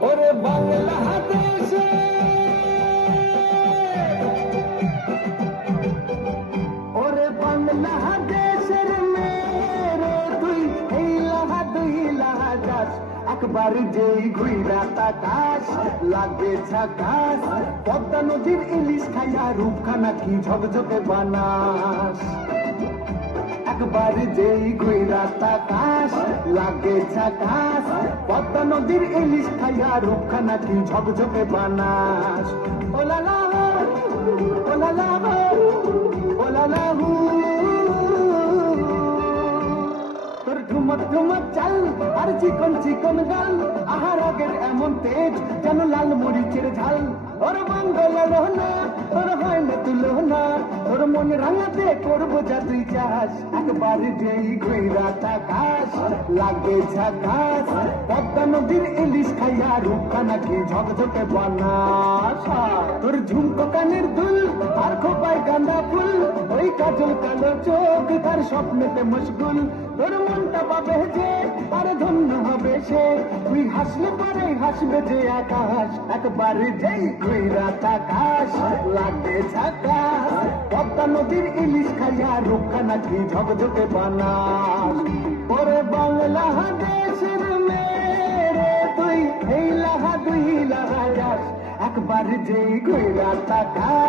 ওরে বাংলাদেশে ওরে বাংলাদেশের মেরে তুই এই লাহা দুই লাহা যাস একবার যেই ঘুইরা তাকাস লাগে ঝাকাস পদ্মা নদীর ইলিশ খাইয়া রূপখানা কি ঝকঝকে বানাস একবার যেই ঘুইরা তাকাস লাগে ঝাকাস পদ্মা নদীর ইলিশ খাইয়া রূপখানা কি ঝকঝকে বানাস ওলালা ওলালা ওলালা তোর ঠুমক ঠুমক চাল আর চিকন চিকন গাল আহার আগের এমন তেজ যেন লাল মরিচের ঝাল ওর বাঙ্গল না তোর হয় না তুলো না তোর মন রাঙাতে করবো যা তুই চাস একবার যেই ঘুইরা তাকাস লাগে ঝাকাস পদ্মা নদীর ইলিশ খাইয়া রূপখানা কি ঝকঝকে বানাস তোর ঝুমকো কানের দুল আর খোপায় গাঁদা ফুল ওই কাজল কালো চোখ তার স্বপ্নেতে মশগুল তোর মনটা পাবে যে আর ধন্য হবে সে তুই হাসলে পরে হাসবে যে আকাশ একবার যেই ঘুইরা তাকাস লাগে ঝাকাস পদ্মা নদীর ইলিশ খাইয়া রূপখানা কি ঝকঝকে বানাস ওরে বাংলাদেশের মেরে তুই এই লাহা দুই লাহা যাস একবার যেই ঘুইরা তাকাস